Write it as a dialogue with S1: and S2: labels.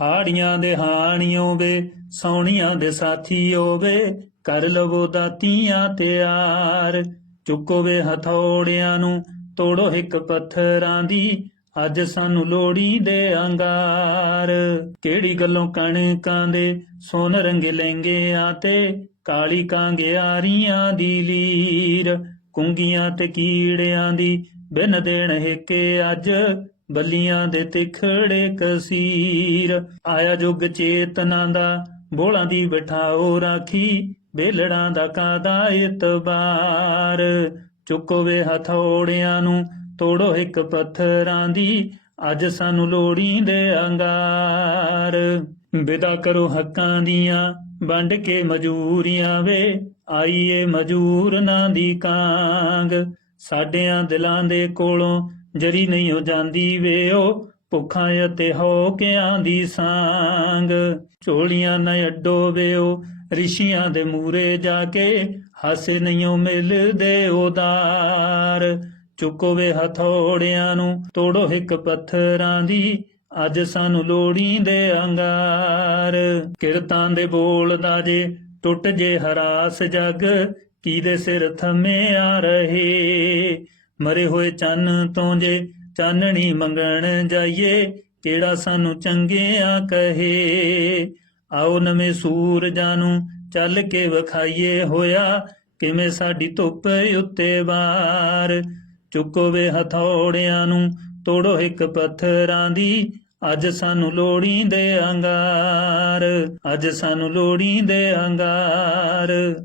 S1: ਹਾੜੀਆਂ ਦੇ ਹਾਣੀਓ ਵੇ ਸੌਣੀਆਂ ਦੇ ਸਾਥੀਓ ਵੇ ਕਰ ਲਵੋ ਦਾਤੀਆਂ ਤਿਆਰ। ਚੁੱਕੋ ਵੇ ਹਥੌੜਿਆਂ ਨੂੰ, ਤੋੜੋ ਇੱਕ ਪੱਥਰਾਂ ਦੀ, ਅੱਜ ਸਾਨੂੰ ਲੋੜੀ ਦੇ ਅੰਗਾਰ। ਕਿਹੜੀ ਗੱਲੋਂ ਕਣਕਾਂ ਦੇ ਸੋਨ ਰੰਗ ਲਹਿੰਗਿਆਂ ਤੇ, ਕਾਲੀ ਕਾਂਗਿਆਰੀਆਂ ਦੀ ਲੀਰ। ਕੁੰਗੀਆਂ ਤੇ ਕੀੜਿਆਂ ਦੀ ਬਿਨ ਦੇਣ ਹੇਕੇ ਅੱਜ ਬੱਲੀਆਂ ਦੇ ਤਿਖੜੇ ਕਸੀਰ। ਆਇਆ ਜੁਗ ਚੇਤਨਾ ਦਾ, ਬੋਲਾਂ ਦੀ ਬਿਠਾਓ ਰਾਖੀ। ਬੇਲੜਾਂ ਦਾ ਕਾਦਾ ਇਤਬਾਰ? ਚੁੱਕੋ ਵੇ ਹਥੌੜਿਆਂ ਨੂੰ, ਤੋੜੋ ਇੱਕ ਪੱਥਰਾਂ ਦੀ। ਅੱਜ ਸਾਨੂੰ ਲੋੜੀ ਦੇ ਅੰਗਾਰ। ਵਿਦਾ ਕਰੋ ਹੱਕਾਂ ਦੀਆਂ, ਵੰਡ ਕੇ ਮਜੂਰੀਆਂ ਵੇ। ਆਈਏ ਮਜੂਰ ਨਾ ਦੀ ਕਾਂਗ। ਸਾਡਿਆਂ ਦਿਲਾਂ ਦੇ ਕੋਲੋਂ ਜਰੀ ਨਹੀਂ ਹੋ ਜਾਂਦੀ ਵੇ ਉਹ ਭੁੱਖਾਂ ਅਤੇ ਕੇ ਦੀ ਸਾਂਗ। ਝੋਲੀਆਂ ਨਾ ਅੱਡੋ ਵੇ ਉਹ ਰਿਸ਼ੀਆਂ ਦੇ ਮੂਰੇ ਜਾ ਕੇ ਹਾਸੇ ਨਹੀਂ ਮਿਲਦੇ ਉਦਾਰ। ਚੁੱਕੋ ਵੇ ਹਥੌੜਿਆਂ ਨੂੰ, ਤੋੜੋ ਇੱਕ ਪੱਥਰਾਂ ਦੀ, ਅੱਜ ਸਾਨੂੰ ਲੋੜੀ ਦੇ ਅੰਗਾਰ। ਕਿਰਤਾਂ ਦੇ ਬੋਲਦਾ ਜੇ ਟੁੱਟ ਜੇ ਹਰਾਸ ਜਗ, ਕੀਦੇ ਸਿਰ ਥਮੇ ਆ ਰਹੇ? ਮਰੇ ਹੋਏ ਚੰਨ ਤੋਂ ਜੇ ਚਾਨਣੀ ਮੰਗਣ ਜਾਈਏ, ਕਿਹੜਾ ਸਾਨੂੰ ਚੰਗਿਆ ਕਹੇ? ਆਓ ਨਵੇਂ ਸੂਰਜਾਂ ਨੂੰ ਚੱਲ ਕੇ ਵਿਖਾਈਏ ਹੋਇਆ, ਕਿਵੇਂ ਸਾਡੀ ਧੁੱਪ ਉੱਤੇ ਵਾਰ? ਚੁੱਕੋ ਵੇ ਹਥੌੜਿਆਂ ਨੂੰ ਤੋੜੋ ਇੱਕ ਪੱਥਰਾਂ ਦੀ, ਅੱਜ ਸਾਨੂੰ ਲੋੜੀ ਦੇ ਅੰਗਾਰ, ਅੱਜ ਸਾਨੂੰ ਲੋੜੀ ਦੇ ਅੰਗਾਰ।